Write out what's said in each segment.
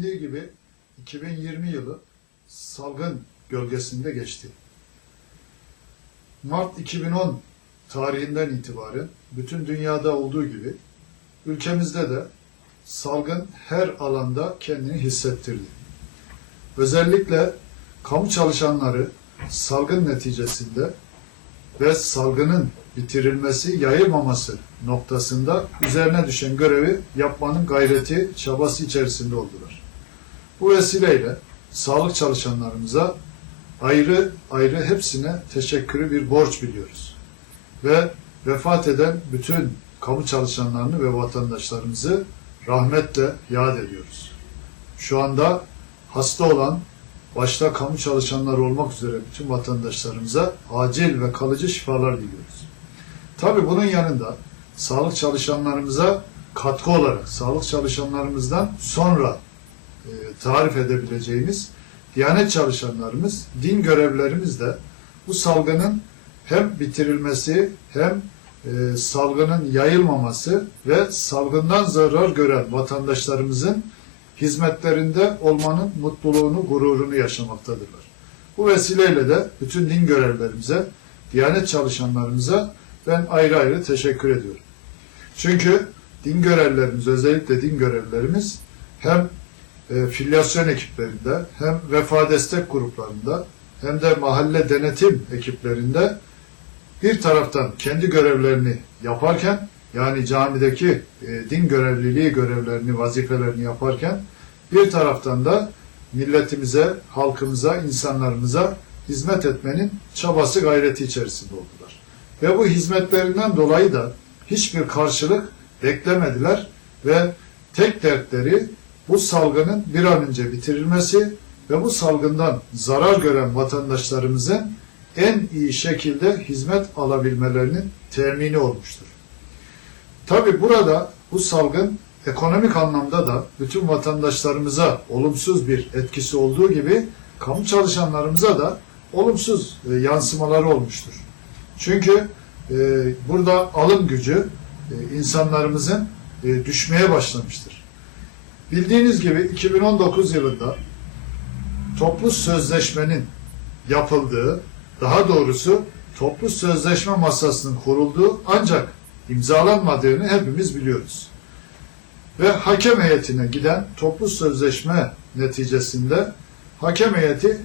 bilindiği gibi 2020 yılı salgın gölgesinde geçti. Mart 2010 tarihinden itibaren bütün dünyada olduğu gibi ülkemizde de salgın her alanda kendini hissettirdi. Özellikle kamu çalışanları salgın neticesinde ve salgının bitirilmesi, yayılmaması noktasında üzerine düşen görevi yapmanın gayreti, çabası içerisinde oldular. Bu vesileyle sağlık çalışanlarımıza ayrı ayrı hepsine teşekkürü bir borç biliyoruz. Ve vefat eden bütün kamu çalışanlarını ve vatandaşlarımızı rahmetle yad ediyoruz. Şu anda hasta olan başta kamu çalışanları olmak üzere bütün vatandaşlarımıza acil ve kalıcı şifalar diliyoruz. Tabii bunun yanında sağlık çalışanlarımıza katkı olarak sağlık çalışanlarımızdan sonra tarif edebileceğimiz Diyanet çalışanlarımız, din görevlerimiz de bu salgının hem bitirilmesi hem e, salgının yayılmaması ve salgından zarar gören vatandaşlarımızın hizmetlerinde olmanın mutluluğunu, gururunu yaşamaktadırlar. Bu vesileyle de bütün din görevlerimize, Diyanet çalışanlarımıza ben ayrı ayrı teşekkür ediyorum. Çünkü din görevlerimiz, özellikle din görevlerimiz hem e, filyasyon ekiplerinde, hem vefa destek gruplarında, hem de mahalle denetim ekiplerinde bir taraftan kendi görevlerini yaparken, yani camideki e, din görevliliği görevlerini, vazifelerini yaparken, bir taraftan da milletimize, halkımıza, insanlarımıza hizmet etmenin çabası gayreti içerisinde oldular. Ve bu hizmetlerinden dolayı da hiçbir karşılık beklemediler ve tek dertleri bu salgının bir an önce bitirilmesi ve bu salgından zarar gören vatandaşlarımızın en iyi şekilde hizmet alabilmelerinin temini olmuştur. Tabi burada bu salgın ekonomik anlamda da bütün vatandaşlarımıza olumsuz bir etkisi olduğu gibi kamu çalışanlarımıza da olumsuz e, yansımaları olmuştur. Çünkü e, burada alım gücü e, insanlarımızın düşmeye başlamıştır. Bildiğiniz gibi 2019 yılında toplu sözleşmenin yapıldığı, daha doğrusu toplu sözleşme masasının kurulduğu ancak imzalanmadığını hepimiz biliyoruz. Ve hakem heyetine giden toplu sözleşme neticesinde hakem heyeti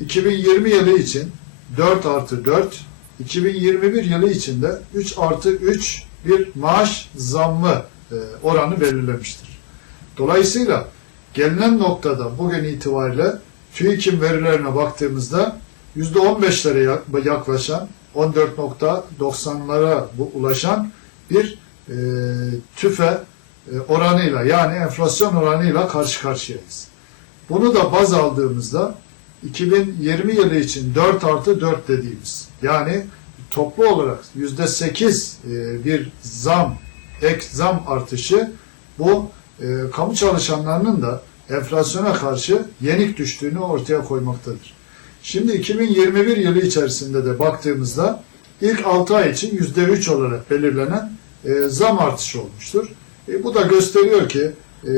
2020 yılı için 4 artı 4, 2021 yılı için de 3 artı 3 bir maaş zammı e, oranı belirlemiştir. Dolayısıyla gelinen noktada bugün itibariyle TÜİK'in verilerine baktığımızda %15'lere yaklaşan 14.90'lara ulaşan bir e, tüfe e, oranıyla yani enflasyon oranıyla karşı karşıyayız. Bunu da baz aldığımızda 2020 yılı için 4 artı 4 dediğimiz yani toplu olarak yüzde 8 e, bir zam, ek zam artışı bu e, kamu çalışanlarının da enflasyona karşı yenik düştüğünü ortaya koymaktadır. Şimdi 2021 yılı içerisinde de baktığımızda ilk 6 ay için %3 olarak belirlenen e, zam artışı olmuştur. E, bu da gösteriyor ki e,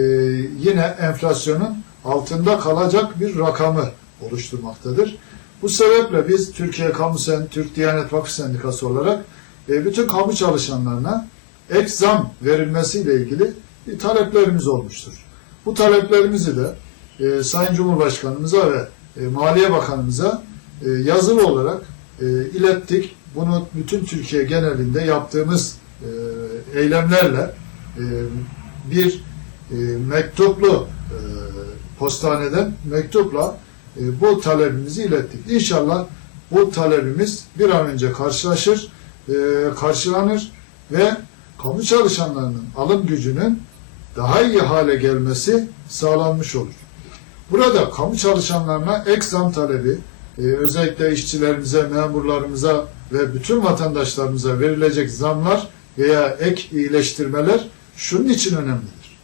yine enflasyonun altında kalacak bir rakamı oluşturmaktadır. Bu sebeple biz Türkiye Kamu Sen, Türk Diyanet Vakıf Sendikası olarak e, bütün kamu çalışanlarına ek zam verilmesiyle ilgili bir taleplerimiz olmuştur. Bu taleplerimizi de e, Sayın Cumhurbaşkanımıza ve e, Maliye Bakanımıza e, yazılı olarak e, ilettik. Bunu bütün Türkiye genelinde yaptığımız e, eylemlerle e, bir e, mektuplu e, postaneden mektupla e, bu talebimizi ilettik. İnşallah bu talebimiz bir an önce karşılaşır, e, karşılanır ve kamu çalışanlarının alım gücünün daha iyi hale gelmesi sağlanmış olur. Burada kamu çalışanlarına ek zam talebi, e, özellikle işçilerimize, memurlarımıza ve bütün vatandaşlarımıza verilecek zamlar veya ek iyileştirmeler şunun için önemlidir.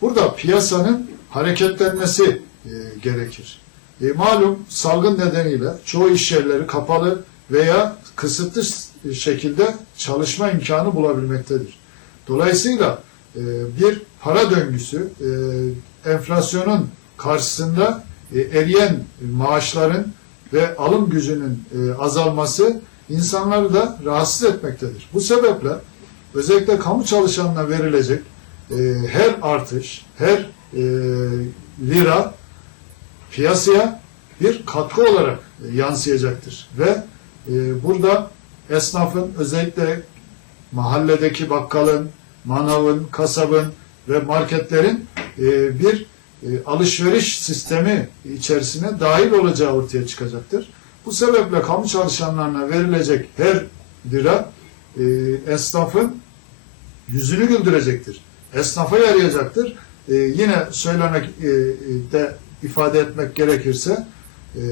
Burada piyasanın hareketlenmesi e, gerekir. E, malum salgın nedeniyle çoğu iş yerleri kapalı veya kısıtlı şekilde çalışma imkanı bulabilmektedir. Dolayısıyla e, bir para döngüsü e, enflasyonun karşısında e, eriyen maaşların ve alım gücünün azalması insanları da rahatsız etmektedir. Bu sebeple özellikle kamu çalışanına verilecek her artış, her lira piyasaya bir katkı olarak yansıyacaktır. Ve burada esnafın özellikle mahalledeki bakkalın, manavın, kasabın ve marketlerin e, bir e, alışveriş sistemi içerisine dahil olacağı ortaya çıkacaktır. Bu sebeple kamu çalışanlarına verilecek her lira e, esnafın yüzünü güldürecektir. Esnafa yarayacaktır. E, yine söylemek e, de ifade etmek gerekirse e,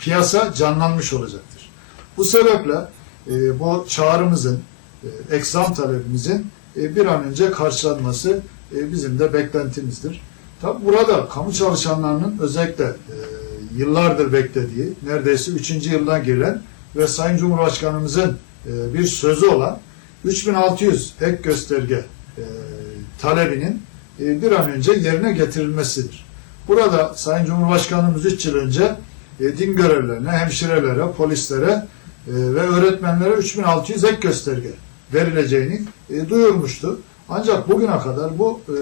piyasa canlanmış olacaktır. Bu sebeple e, bu çağrımızın, e, eksam talebimizin bir an önce karşılanması e, bizim de beklentimizdir. Tabi burada kamu çalışanlarının özellikle e, yıllardır beklediği, neredeyse 3. yılına giren ve Sayın Cumhurbaşkanımızın e, bir sözü olan 3600 ek gösterge e, talebinin e, bir an önce yerine getirilmesidir. Burada Sayın Cumhurbaşkanımız 3 yıl önce e, din görevlilerine, hemşirelere, polislere e, ve öğretmenlere 3600 ek gösterge verileceğini e, duyurmuştu. Ancak bugüne kadar bu e,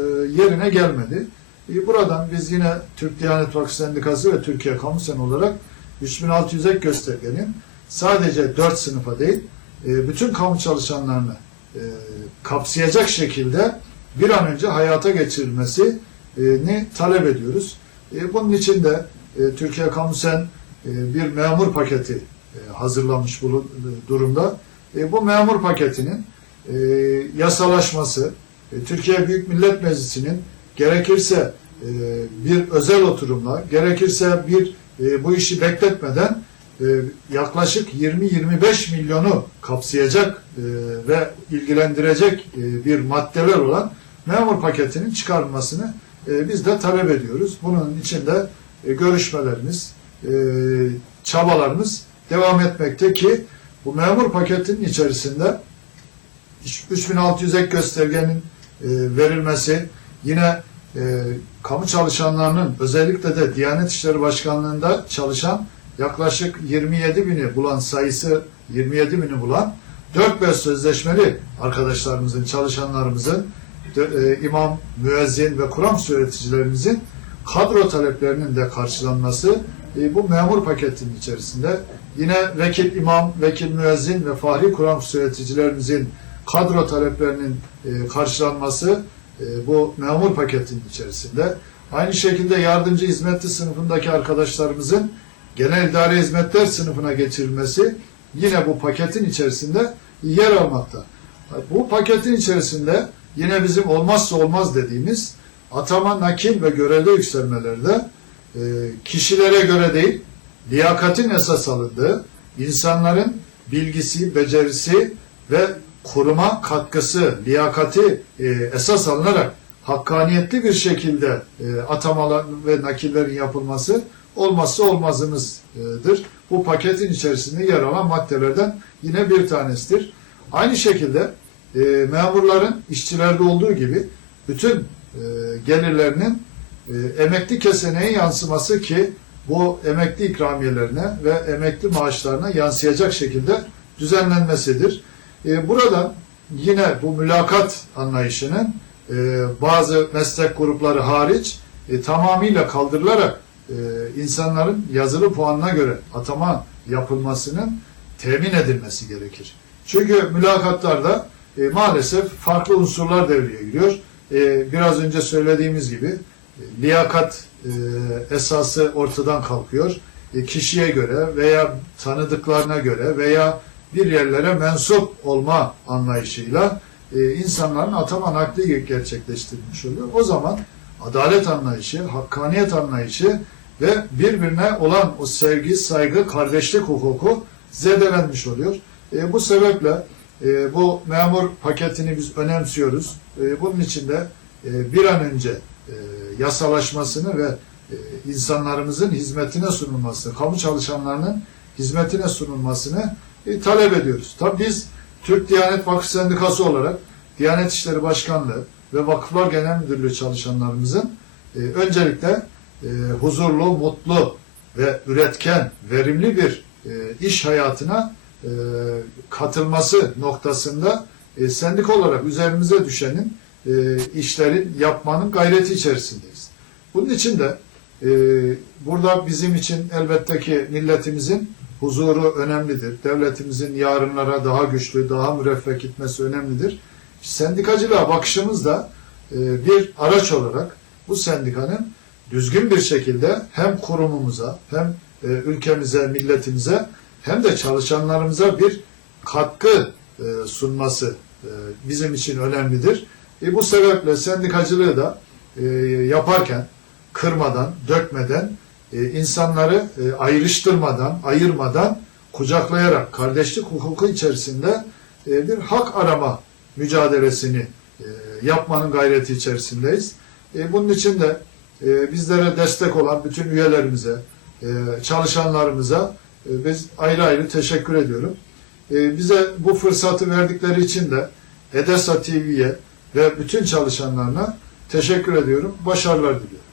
yerine gelmedi. E, buradan biz yine Türk Diyanet Vakfı Sendikası ve Türkiye Kamu Sen olarak 3600 ek göstergenin sadece 4 sınıfa değil, e, bütün kamu çalışanlarını e, kapsayacak şekilde bir an önce hayata geçirilmesini talep ediyoruz. E, bunun için de e, Türkiye Kamu Sen e, bir memur paketi e, hazırlamış bulun, durumda. E, bu memur paketinin e, yasalaşması, e, Türkiye Büyük Millet Meclisi'nin gerekirse bir özel oturumla, gerekirse bir bu işi bekletmeden yaklaşık 20-25 milyonu kapsayacak ve ilgilendirecek bir maddeler olan memur paketinin çıkarılmasını biz de talep ediyoruz. Bunun için de görüşmelerimiz, çabalarımız devam etmekte ki bu memur paketinin içerisinde 3600 ek göstergenin e, verilmesi, yine e, kamu çalışanlarının özellikle de Diyanet İşleri Başkanlığı'nda çalışan yaklaşık 27 bini bulan sayısı 27 bini bulan 4-5 sözleşmeli arkadaşlarımızın, çalışanlarımızın, e, imam, müezzin ve Kur'an öğreticilerimizin kadro taleplerinin de karşılanması e, bu memur paketinin içerisinde yine vekil imam, vekil müezzin ve fahri Kur'an öğreticilerimizin kadro taleplerinin e, karşılanması e, bu memur paketinin içerisinde. Aynı şekilde yardımcı hizmetli sınıfındaki arkadaşlarımızın genel idare hizmetler sınıfına geçirilmesi yine bu paketin içerisinde yer almakta. Bu paketin içerisinde yine bizim olmazsa olmaz dediğimiz atama, nakil ve görevde yükselmelerde e, kişilere göre değil, liyakatin esas alındığı, insanların bilgisi, becerisi ve kuruma katkısı, liyakati e, esas alınarak hakkaniyetli bir şekilde e, atamalar ve nakillerin yapılması olmazsa olmazımızdır. Bu paketin içerisinde yer alan maddelerden yine bir tanesidir. Aynı şekilde e, memurların işçilerde olduğu gibi bütün e, gelirlerinin e, emekli keseneye yansıması ki bu emekli ikramiyelerine ve emekli maaşlarına yansıyacak şekilde düzenlenmesidir. E, burada yine bu mülakat anlayışının e, bazı meslek grupları hariç e, tamamıyla kaldırılarak e, insanların yazılı puanına göre atama yapılmasının temin edilmesi gerekir. Çünkü mülakatlarda e, maalesef farklı unsurlar devreye giriyor. Biraz önce söylediğimiz gibi liyakat e, esası ortadan kalkıyor. E, kişiye göre veya tanıdıklarına göre veya bir yerlere mensup olma anlayışıyla e, insanların atama nakli gerçekleştirilmiş oluyor. O zaman adalet anlayışı, hakkaniyet anlayışı ve birbirine olan o sevgi, saygı, kardeşlik hukuku zedelenmiş oluyor. Bu sebeple bu memur paketini biz önemsiyoruz. Bunun için de bir an önce e, yasalaşmasını ve e, insanlarımızın hizmetine sunulması, kamu çalışanlarının hizmetine sunulmasını e, talep ediyoruz. Tabii biz Türk Diyanet Vakıf Sendikası olarak Diyanet İşleri Başkanlığı ve Vakıflar Genel Müdürlüğü çalışanlarımızın e, öncelikle huzurlu, mutlu ve üretken, verimli bir iş hayatına katılması noktasında e, sendik olarak üzerimize düşenin e, işlerin yapmanın gayreti içerisindeyiz. Bunun için de e, burada bizim için elbette ki milletimizin huzuru önemlidir. Devletimizin yarınlara daha güçlü, daha müreffeh gitmesi önemlidir. Sendikacılığa bakışımız da e, bir araç olarak bu sendikanın düzgün bir şekilde hem kurumumuza hem e, ülkemize, milletimize hem de çalışanlarımıza bir katkı e, sunması e, bizim için önemlidir. E, bu sebeple sendikacılığı da e, yaparken kırmadan, dökmeden, e, insanları e, ayrıştırmadan, ayırmadan, kucaklayarak kardeşlik hukuku içerisinde e, bir hak arama mücadelesini e, yapmanın gayreti içerisindeyiz. E, bunun için de e, bizlere destek olan bütün üyelerimize, e, çalışanlarımıza e, biz ayrı ayrı teşekkür ediyorum. E, bize bu fırsatı verdikleri için de Edesa TV'ye ve bütün çalışanlarına teşekkür ediyorum. Başarılar diliyorum.